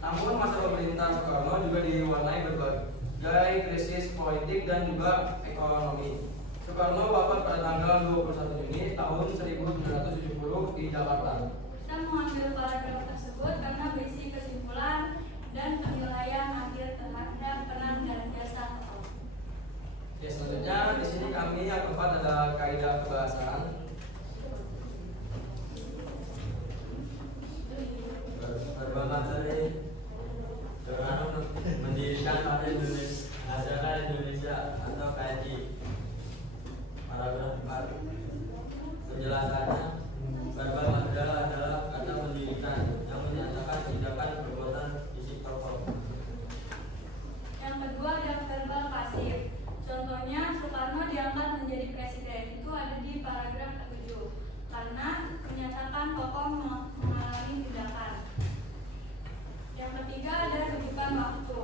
Namun masa pemerintahan Soekarno juga diwarnai berbagai krisis politik dan juga ekonomi. Soekarno wafat pada tanggal 21 Juni tahun 1970 di Jakarta. Kita mengambil paragraf tersebut karena berisi kesimpulan dan penilaian akhir terhadap peran dan jasa tokoh. Oke, selanjutnya di sini kami yang keempat adalah kaidah kebahasaan. Berbangsa dari Soekarno mendirikan Partai Nasional Indonesia atau PNI. Paragraf 4. Penjelasannya, verbal adalah kata pendidikan yang menyatakan tindakan perbuatan fisik tokoh. Yang kedua ada verbal pasif. Contohnya Soekarno diangkat menjadi presiden, itu ada di paragraf ke-7 karena menyatakan tokoh mengalami tindakan. Yang ketiga ada rujukan waktu.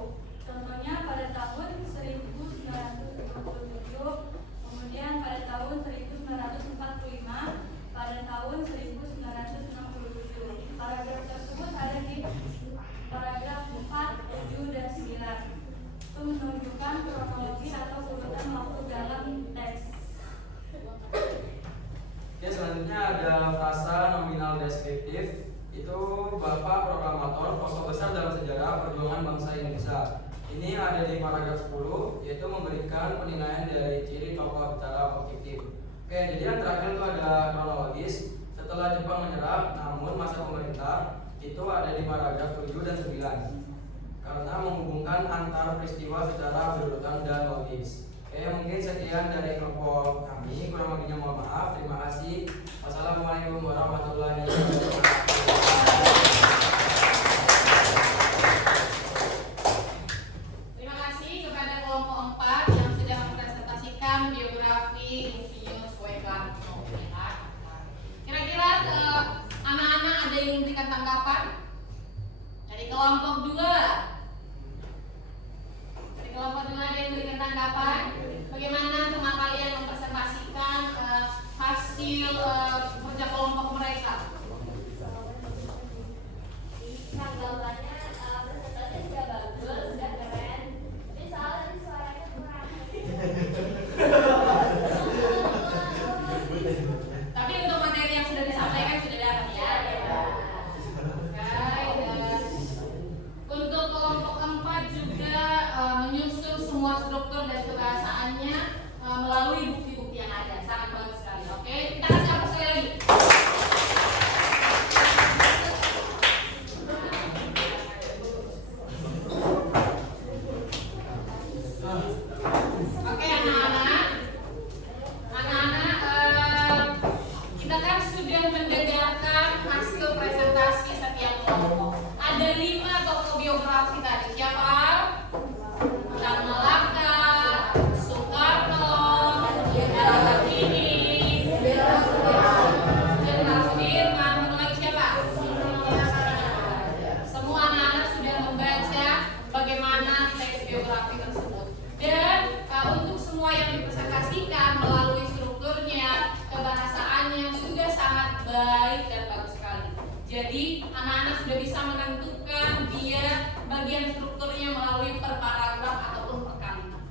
Contohnya pada tahun 1927, kemudian pada tahun 1945, pada tahun 1967. Paragraf tersebut ada di paragraf 4, 7, dan 9. Itu menunjukkan kronologi atau urutan waktu dalam teks. Oke, selanjutnya ada frasa nominal deskriptif. Itu Bapak Proklamator, tokoh besar dalam sejarah perjuangan bangsa Indonesia. Ini ada di paragraf 10, yaitu memberikan penilaian dari ciri tokoh secara objektif. Oke, jadi yang terakhir itu ada kronologis. Setelah Jepang menyerah, namun masa pemerintah, itu ada di paragraf 7 dan 9. Karena menghubungkan antar peristiwa secara berurutan dan logis. Oke, mungkin sekian dari kelompok kami. Kurang lebihnya mohon maaf. Terima kasih. Wassalamualaikum warahmatullahi wabarakatuh. Terima kasih kepada kelompok 4 yang sudah mempresentasikan biografi Insinyur Soekarno. Kira-kira anak-anak ada yang memberikan tanggapan? Dari kelompok 2. Dari kelompok 2 ada yang memberikan tanggapan? Bagaimana teman kalian mempresentasikan hasil kerja kelompok mereka? Jadi anak-anak sudah bisa menentukan dia bagian strukturnya melalui per paragraf ataupun per kalimat.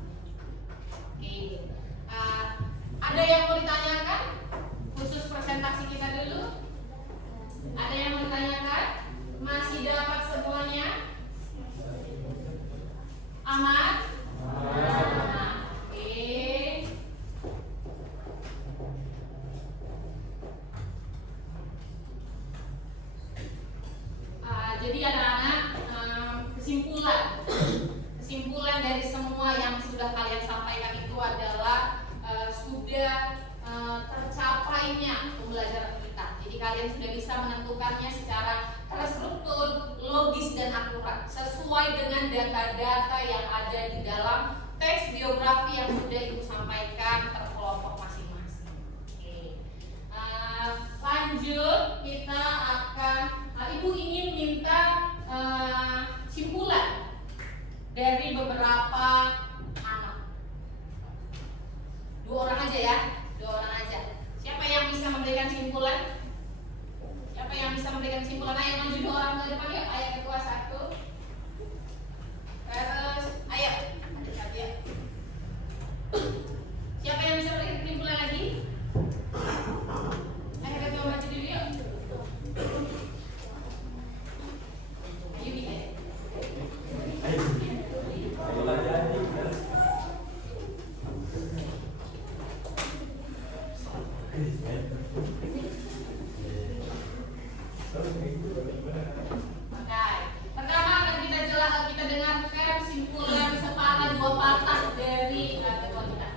Oke. Ada yang mau ditanyakan? Khusus presentasi kita dulu. Ada yang mau ditanyakan? Masih dapat semuanya? Aman? Oke. Jadi anak-anak, kesimpulan dari semua yang sudah kalian sampaikan itu adalah sudah tercapainya pembelajaran kita. Jadi kalian sudah bisa menentukannya secara terstruktur, logis dan akurat sesuai dengan data-data yang ada di dalam teks biografi yang sudah Ibu sampaikan terkelompok masing-masing. Oke. Lanjut, kita akan Ibu ingin minta simpulan dari beberapa anak. 2 orang aja ya, 2 orang aja. Siapa yang bisa memberikan simpulan? Siapa yang bisa memberikan simpulan? Ayo maju 2 orang ke depan yuk. Ayo ketua 1. Terus, ayo. Adik-adik ya. Siapa yang bisa memberikan simpulan lagi? Ayo ketua maju dulu yuk. Ayo bisa. Pertama akan kita dengarkan simpulan sepatah 2 patah dari ketua kita.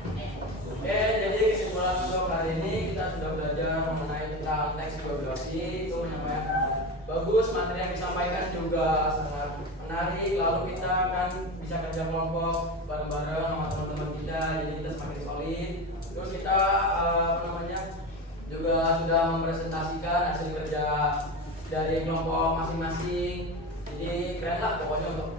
Oke, jadi kesimpulan untuk hari ini kita sudah belajar mengenai tentang teks biografi. Itu menyampaikan bagus, materi yang disampaikan juga sangat menarik. Lalu kita akan bisa kerja kelompok bareng-bareng sama teman-teman kita, jadi kita semakin solid. Terus kita juga sudah mempresentasikan hasil kerja dari kelompok masing-masing. Jadi keren lah pokoknya untuk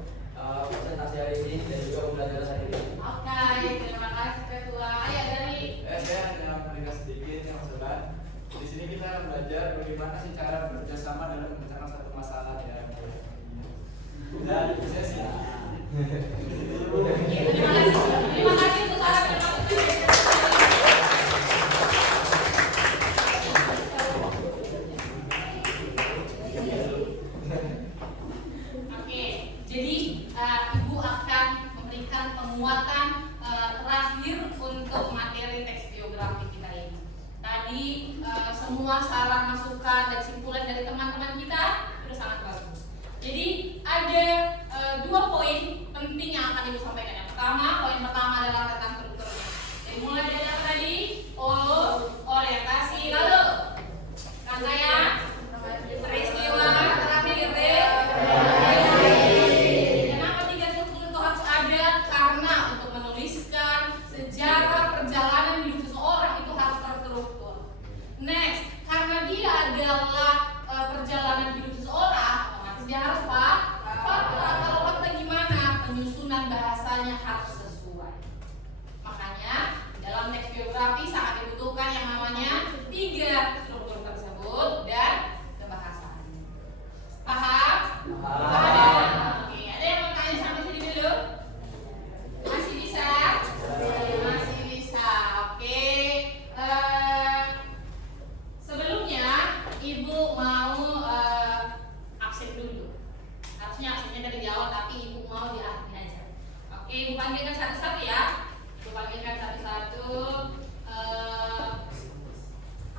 presentasi hari ini dan juga pembelajaran hari ini. Oke, terima kasih ketua. Ayo dari Saya hanya memberikan sedikit yang masalah. Di sini kita akan belajar bagaimana sih cara bekerja sama dalam memecahkan satu masalah ya. Dan sesi. Terima kasih untuk saran dan Oke, jadi Ibu akan memberikan penguatan terakhir untuk materi teks biografi kita ini. Tadi semua saran, masukan, dan simpulan dari teman-teman kita sudah sangat bagus. Jadi ada 2 poin penting yang akan Ibu sampaikan. Yang pertama, poin pertama adalah tentang strukturnya. Jadi mulai dari apa tadi? Orientasi, lalu rangkaian, peristiwa, terakhir Kenapa 3 struktur itu harus ada? Karena untuk menuliskan sejarah perjalanan hidup seseorang itu harus terstruktur. Next, karena dia adalah perjalanan hidup seseorang, otomatis dia harus fakta. Kalau fakta gimana? Penyusunan bahasanya harus sesuai. Makanya dalam teks biografi sangat dibutuhkan yang namanya 3 struktur tersebut dan kebahasaan. Paham? Oke, ada yang mau tanya sampai sini dulu? Masih bisa? Masih bisa. Oke. Sebelumnya Ibu mau absen dulu. Harusnya absennya dari di awal, tapi Ibu mau di akhir aja. Oke, Ibu panggilkan satu-satu ya. Ibu panggilkan satu-satu.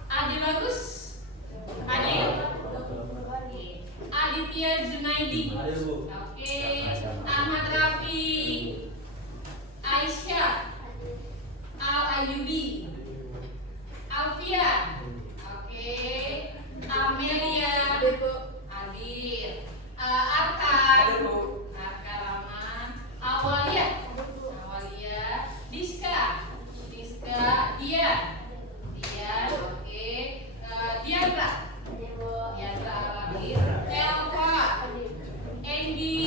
Adi Bagus. Adi. Aditya Junaidi. Oke. Ahmad Rafi. Aisyah. Al Ayubi. Alfian. Oke. Amelia. Adit. Arkan. Arkan Rahman. Awalia. Diska. Dian. Oke. Diandra. Elva. Enggi.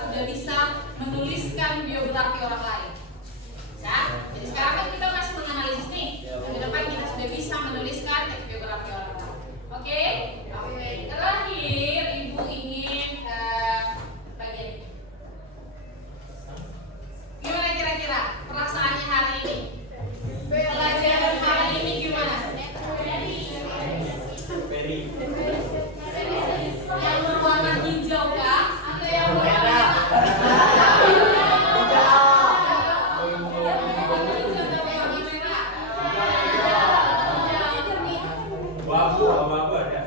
sudah bisa menuliskan biografi orang lain. Ya, jadi sekarang kan kita masih menganalisis nih. Ke depan kita sudah bisa menuliskan teks biografi orang lain. Oke? Oke. Terakhir, Ibu ingin bagian ini. Gimana kira-kira perasaannya hari ini? Pelajaran hari ini gimana? Ferry. Yang berwarna hijau kah? Atau yang berwarna Abu ada.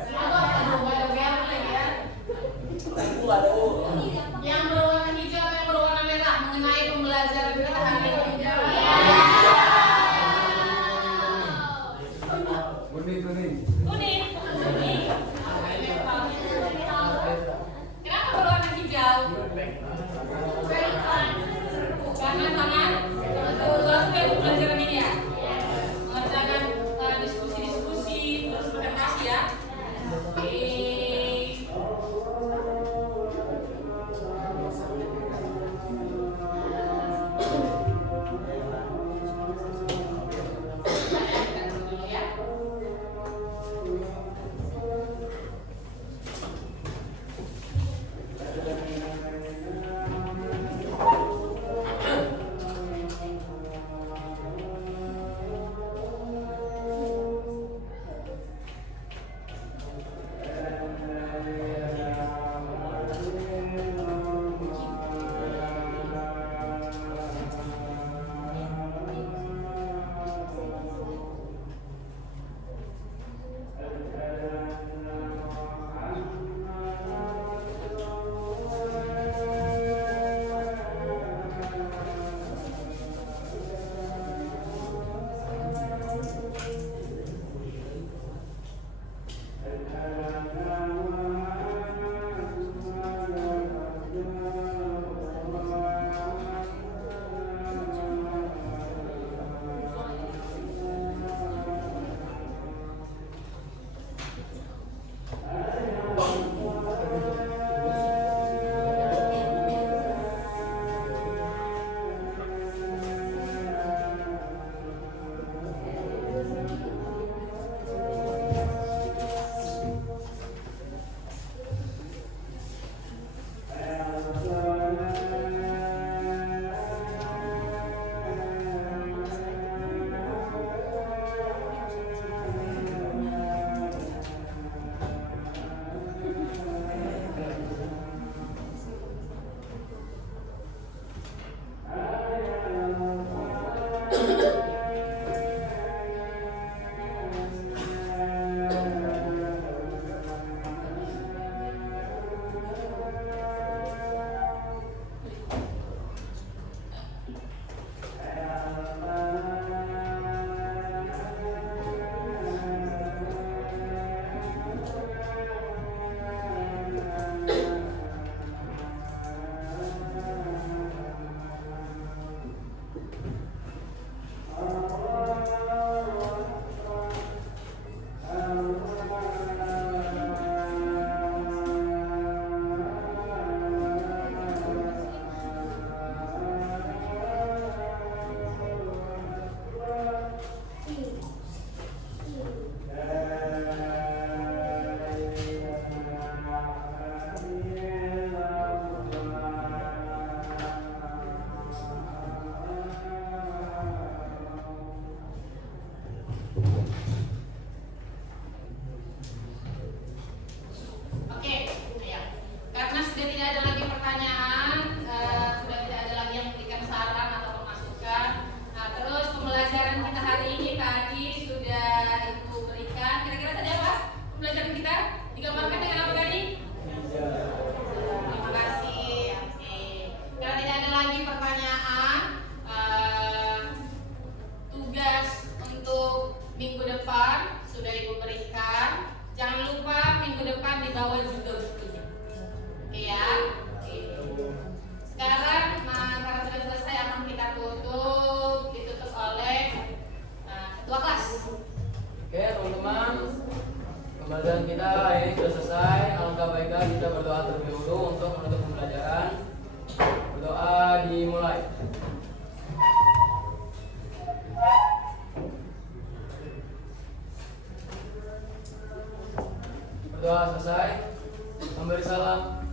Doa selesai. Memberi salam.